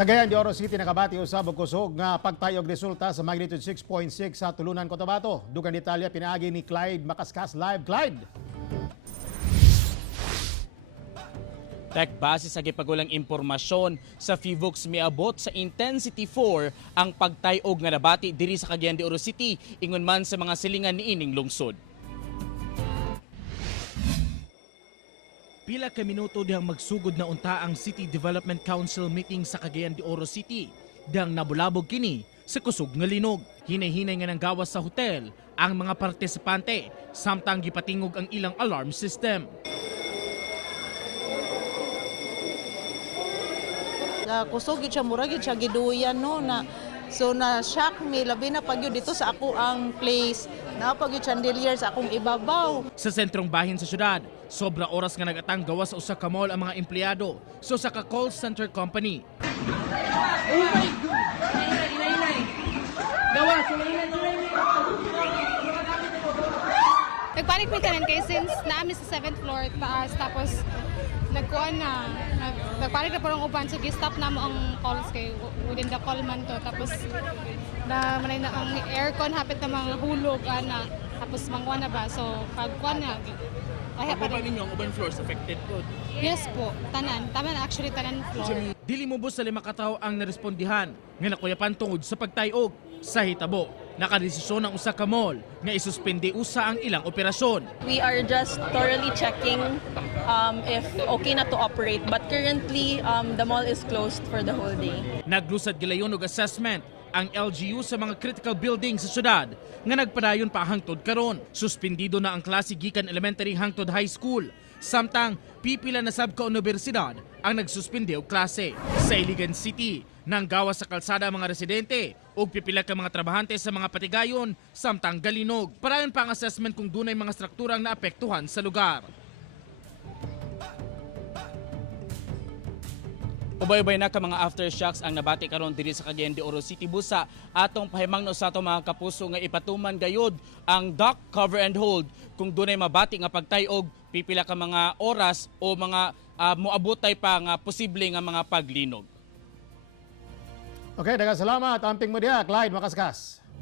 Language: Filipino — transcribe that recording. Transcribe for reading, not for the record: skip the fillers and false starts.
Cagayan de Oro City nakabati usab og kusog nga pagtayog resulta sa magnitude 6.6 sa Tulunan, Cotabato. Dugang detalye pinaagi ni Clyde Makaskas live. Clyde. Base sa gipagulang impormasyon sa FIVOX miabot sa intensity 4 ang pagtayog nga nabati diri sa Cagayan de Oro City ingon man sa mga silingan niining lungsod. Pila ka minuto dihang magsugod na unta ang City Development Council meeting sa Cagayan de Oro City. Dihang nabulabog kini sa kusog nga linog. Hinay-hinay nga nang gawas sa hotel ang mga partisipante samtang gipatingog ang ilang alarm system. Kusog siya, murag siya giduyan no na so na shock me labi na pagyo dito sa ako ang place na pagyo chandelier sa akong ibabaw. Sa sentrong bahin sa syudad, sobra oras nga nagatang gawas sa usa ka mall ang mga empleyado so sa ka call center company. Oh my God! Inay! Gawas! Nagpanik mi tanan kay since naami sa 7th floor taas tapos nagkuan na nagpanik na parang uban so gi-stop na mo ang calls kay within the call man to tapos na manay na ang aircon hapit na mga hulog ana tapos mangwa na ba so pagkuan na ay pa rin Ninyo ang urban floors affected po. yes po tanan actually tanan floor. Dili mo bus sa 5 katawo ang narespondihan nga nakuyapan tungod sa pagtayog. Sa hitabo, nakadesisyon ang usa ka mall nga isuspende usa ang ilang operasyon. We are just thoroughly checking if okay na to operate, but currently the mall is closed for the whole day. Naglusad gilayon og assessment ang LGU sa mga critical buildings sa syudad nga nagpadayon pa hangtod karon. Suspendido na ang klase gikan elementary hangtod high school. Samtang pipila na sab ka universidad ang nagsuspinde og klase. Sa Iligan City, nanggawas sa kalsada ang mga residente ug pipila ka mga trabahante sa mga patigayon samtang galinog. Parayon pa ang assessment kung dunay mga strukturang naapektuhan sa lugar. Ubay-ubay na ka mga aftershocks ang nabati karon diri sa Cagayan de Oro City busa atong pahimangno sa atong mga kapuso nga ipatuman gayud ang dock cover and hold kung dunay mabati nga pagtayog pipila ka mga oras o mga moabotay pa nga posible nga mga paglinog. Okay, daghang salamat. Amping mo diha, Clyde Makaskas.